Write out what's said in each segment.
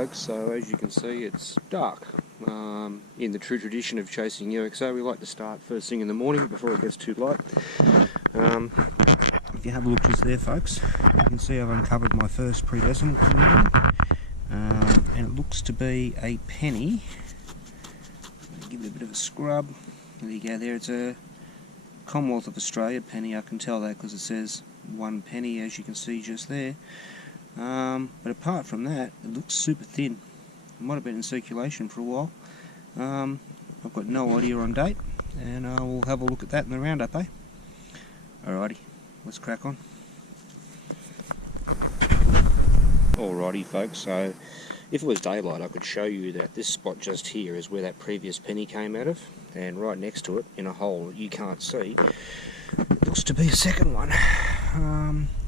folks, so as you can see it's dark. In the true tradition of chasing UXO, we like to start first thing in the morning before it gets too light. If you have a look just there folks, you can see I've uncovered my first pre-decimal for the morning, and it looks to be a penny. Give it a bit of a scrub. There you go, there it's a Commonwealth of Australia penny. I can tell that because it says 1 penny, as you can see just there. But apart from that, it looks super thin. It might have been in circulation for a while. I've got no idea on date, and we'll have a look at that in the roundup, eh? Alrighty, let's crack on. Alrighty folks, so if it was daylight I could show you that this spot just here is where that previous penny came out of, and right next to it, in a hole that you can't see, it looks to be a second one.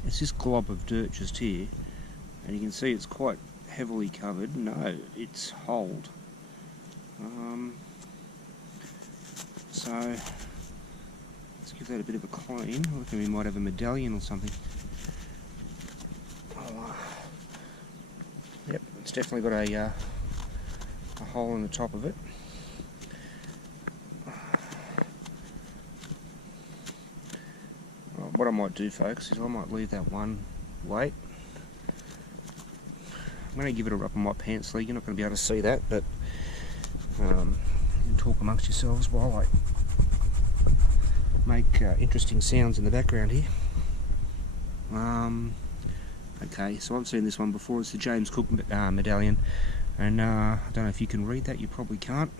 It's this glob of dirt just here, and you can see it's quite heavily covered. No, it's holed. So let's give that a bit of a clean. I reckon we might have a medallion or something. Yep, it's definitely got a hole in the top of it. Well, what I might do folks is I might leave that one wait. I'm going to give it a rub on my pants sleeve. You're not going to be able to see that, but you can talk amongst yourselves while I make interesting sounds in the background here. Okay, so I've seen this one before. It's the James Cook medallion, and I don't know if you can read that. You probably can't.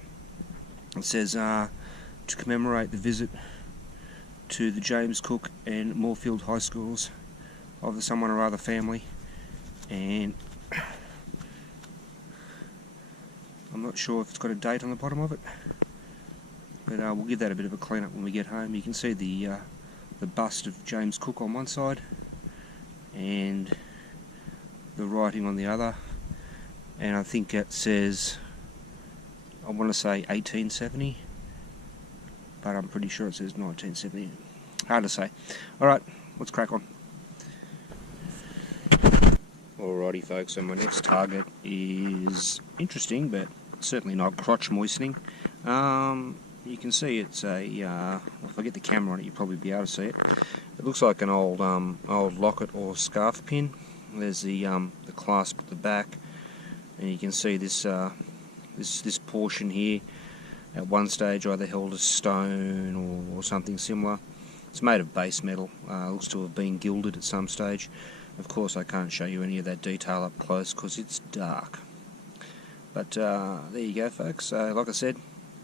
It says to commemorate the visit to the James Cook and Moorfield High Schools of the someone or other family, and I'm not sure if it's got a date on the bottom of it, but we'll give that a bit of a clean up when we get home. You can see the bust of James Cook on one side and the writing on the other, and I think it says, I want to say 1870, but I'm pretty sure it says 1970. Hard to say. Alright, let's crack on. Alrighty folks, so my next target is interesting, but certainly not crotch moistening. You can see it's a, if I get the camera on it you'll probably be able to see it. It looks like an old locket or scarf pin. There's the clasp at the back, and you can see this this portion here at one stage either held a stone or something similar. It's made of base metal. Looks to have been gilded at some stage. Of course I can't show you any of that detail up close because it's dark. But there you go folks. Like I said,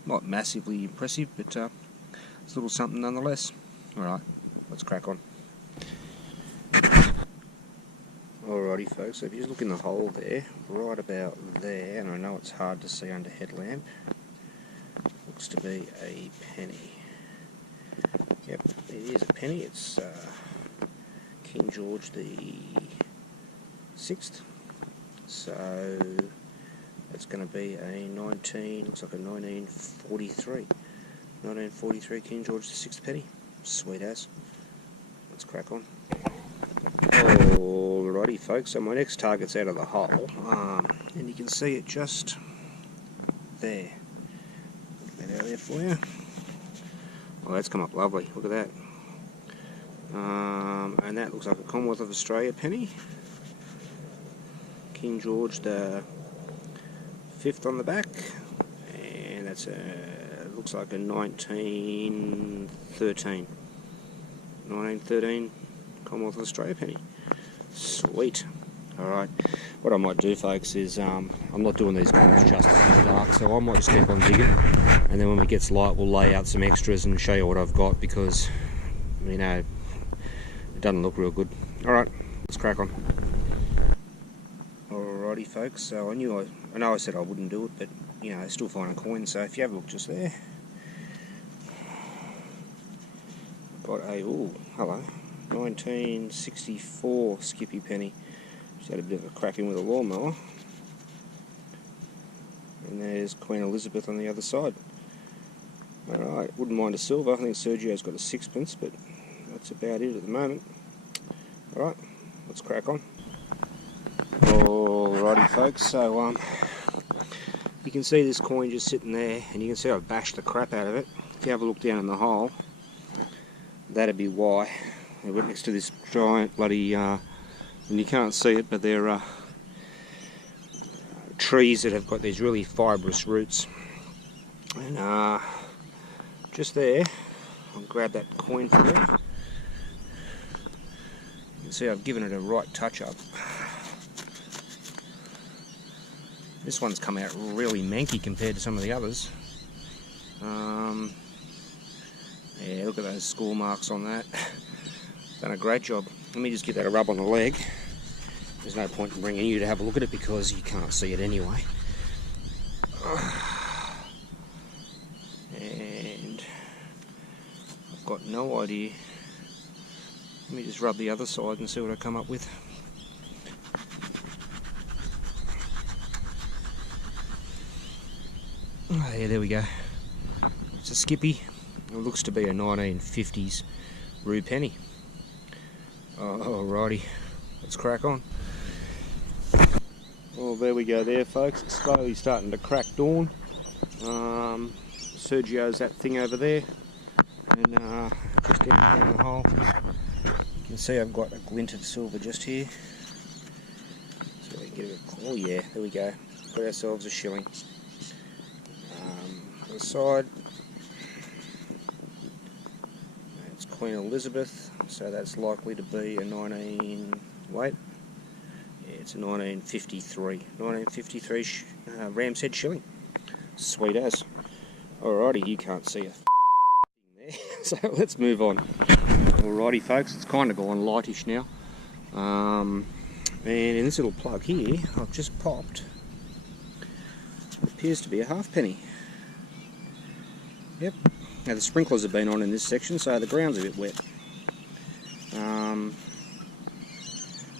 not massively impressive, but it's a little something nonetheless. Alright, let's crack on. Alrighty folks, so if you just look in the hole there, right about there, and I know it's hard to see under headlamp, looks to be a penny. Yep, it is a penny. It's King George the 6th. So it's going to be a looks like a 1943 King George the 6th penny. Sweet as. Let's crack on. Alrighty folks, so my next target's out of the hole, and you can see it just there. Get that out there for you. Well, that's come up lovely, look at that. And that looks like a Commonwealth of Australia penny. King George the 5th on the back, and that's looks like a 1913 Commonwealth of Australia penny. Sweet. Alright, what I might do folks is, I'm not doing these ones just in the dark, so I might just keep on digging, and then when it gets light we'll lay out some extras and show you what I've got, because you know it doesn't look real good. Alright, let's crack on. Alrighty folks, so I know I said I wouldn't do it, but you know, I still find a coin, so if you have a look just there, got a, hello, 1964 Skippy penny. Just had a bit of a crack in with a lawnmower. And there's Queen Elizabeth on the other side. Alright, wouldn't mind a silver. I think Sergio's got a 6pence, but that's about it at the moment. Alright, let's crack on. Alright. Alrighty folks, so you can see this coin just sitting there, and you can see I've bashed the crap out of it. If you have a look down in the hole, that'd be why. They're right next to this giant bloody, and you can't see it, but they're trees that have got these really fibrous roots. And just there, I'll grab that coin for you. You can see I've given it a right touch up. This one's come out really manky compared to some of the others. Yeah, look at those score marks on that. Done a great job. Let me just give that a rub on the leg. There's no point in bringing you to have a look at it because you can't see it anyway. And I've got no idea. Let me just rub the other side and see what I come up with. Oh yeah, there we go. It's a skippy. It looks to be a 1950s rue penny. Alrighty, let's crack on. Well, there we go there, folks. It's slowly starting to crack dawn. Sergio's that thing over there. And just down the hole, you can see I've got a glint of silver just here. So we get a bit, oh yeah, there we go. Got ourselves a shilling. The side, it's Queen Elizabeth, so that's likely to be a 1953 ram's head shilling. Sweet as. Alrighty, you can't see a thing there, so let's move on. Alrighty folks, it's kind of gone lightish now. And in this little plug here, I've just popped, it appears to be a halfpenny. Yep. Now the sprinklers have been on in this section, so the ground's a bit wet. Hang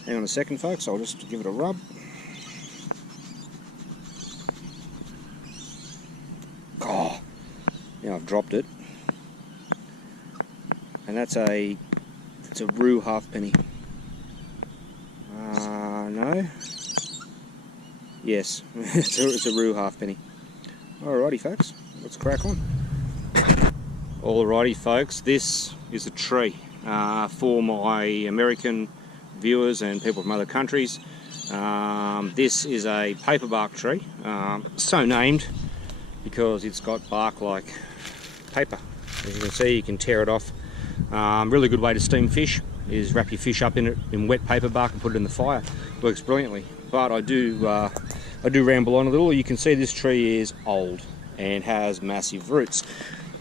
on a second, folks. I'll just give it a rub. Oh, now I've dropped it, and it's a rue halfpenny. No. Yes, it's a rue halfpenny. Alrighty, folks. Let's crack on. Alrighty folks, this is a tree for my American viewers and people from other countries. This is a paperbark tree, so named because it's got bark like paper. As you can see, you can tear it off. Really good way to steam fish is wrap your fish up in it in wet paperbark and put it in the fire. Works brilliantly. But I do ramble on a little. You can see this tree is old and has massive roots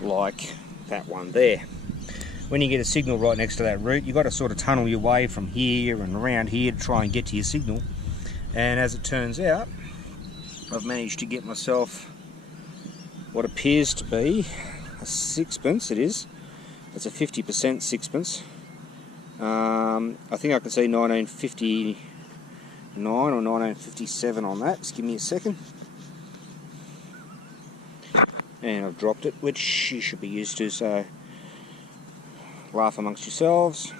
like that one there. When you get a signal right next to that root, you've got to sort of tunnel your way from here and around here to try and get to your signal. And as it turns out, I've managed to get myself what appears to be a sixpence. It is. It's a 50% sixpence. I think I can see 1959 or 1957 on that. Just give me a second. And I've dropped it, which you should be used to, so laugh amongst yourselves.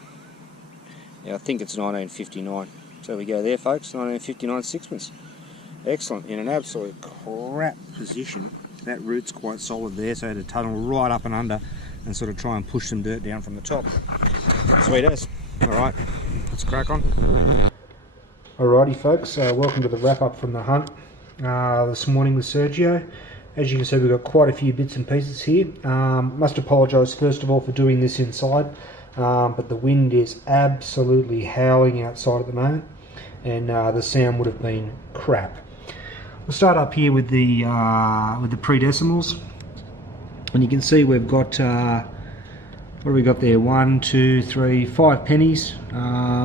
Yeah, I think it's 1959. So we go there, folks, 1959 sixpence. Excellent, in an absolute crap position. That root's quite solid there, so I had to tunnel right up and under and sort of try and push some dirt down from the top. Sweet as. Alright, let's crack on. Alrighty folks, welcome to the wrap up from the hunt this morning with Sergio. As you can see, we've got quite a few bits and pieces here. Must apologise first of all for doing this inside, but the wind is absolutely howling outside at the moment, and the sound would have been crap. We'll start up here with the pre-decimals, and you can see we've got what have we got there? 1, 2, 3, 5 pennies,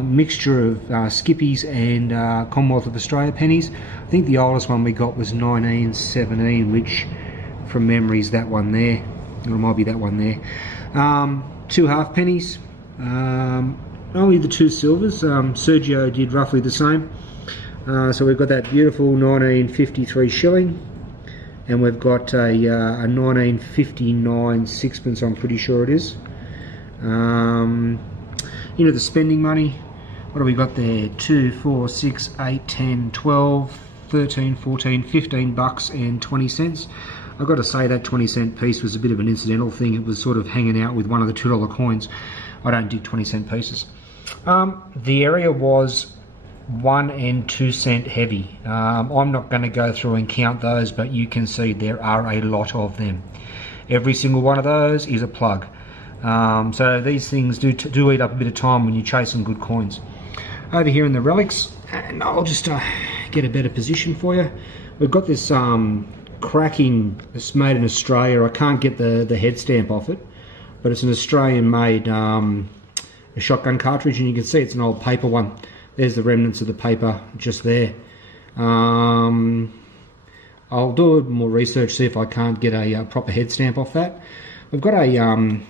mixture of skippies and Commonwealth of Australia pennies. I think the oldest one we got was 1917, which from memory is that one there, or it might be that one there. 2 half pennies, only the 2 silvers. Sergio did roughly the same. So we've got that beautiful 1953 shilling, and we've got a 1959 sixpence, I'm pretty sure it is. Into the spending money, What do we got there? 2, 4, 6, 8, 10, 12, 13, 14, 15 bucks and 20 cents. I've got to say that 20-cent piece was a bit of an incidental thing. It was sort of hanging out with one of the $2 coins. I don't dig 20-cent pieces. The area was 1 and 2 cent heavy. I'm not going to go through and count those, but you can see there are a lot of them. Every single one of those is a plug. So these things do eat up a bit of time when you're chasing good coins. Over here in the relics, and I'll just get a better position for you. We've got this cracking, it's made in Australia. I can't get the head stamp off it, but it's an Australian made a shotgun cartridge, and you can see it's an old paper one. There's the remnants of the paper just there. I'll do more research, see if I can't get a proper head stamp off that. We've got a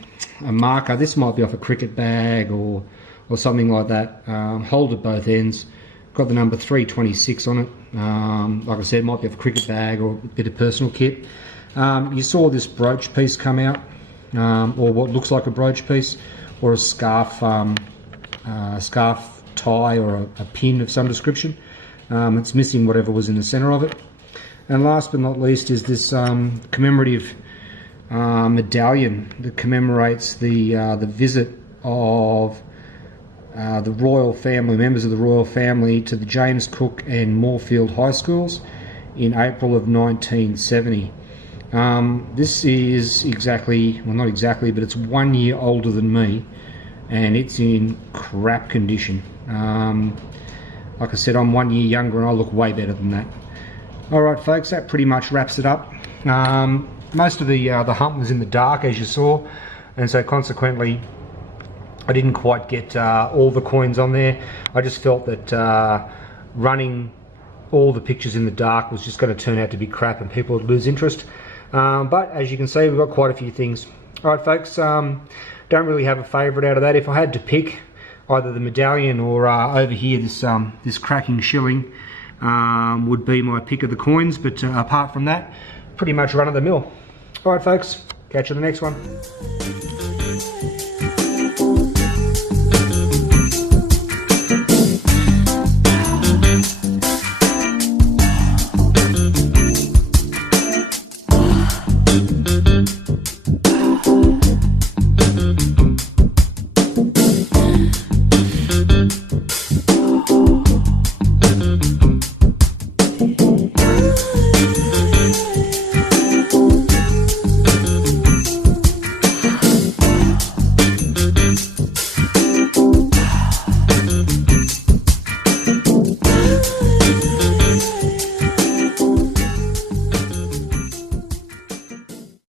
marker. This might be off a cricket bag or something like that. Hold at both ends. Got the number 326 on it. Like I said, it might be off a cricket bag or a bit of personal kit. You saw this brooch piece come out, or what looks like a brooch piece, or a scarf tie or a pin of some description. It's missing whatever was in the centre of it. And last but not least is this commemorative medallion that commemorates the visit of the royal family, members of the royal family, to the James Cook and Moorfield High Schools in April of 1970. This is exactly, well not exactly, but it's 1 year older than me, and it's in crap condition. Like I said, I'm 1 year younger and I look way better than that. Alright folks, that pretty much wraps it up. Most of the hunt was in the dark, as you saw, and so consequently I didn't quite get all the coins on there. I just felt that running all the pictures in the dark was just going to turn out to be crap and people would lose interest. But as you can see, we've got quite a few things. Alright folks, don't really have a favourite out of that. If I had to pick either the medallion or over here this cracking shilling would be my pick of the coins, but apart from that, pretty much run of the mill. Alright folks, catch you on the next one.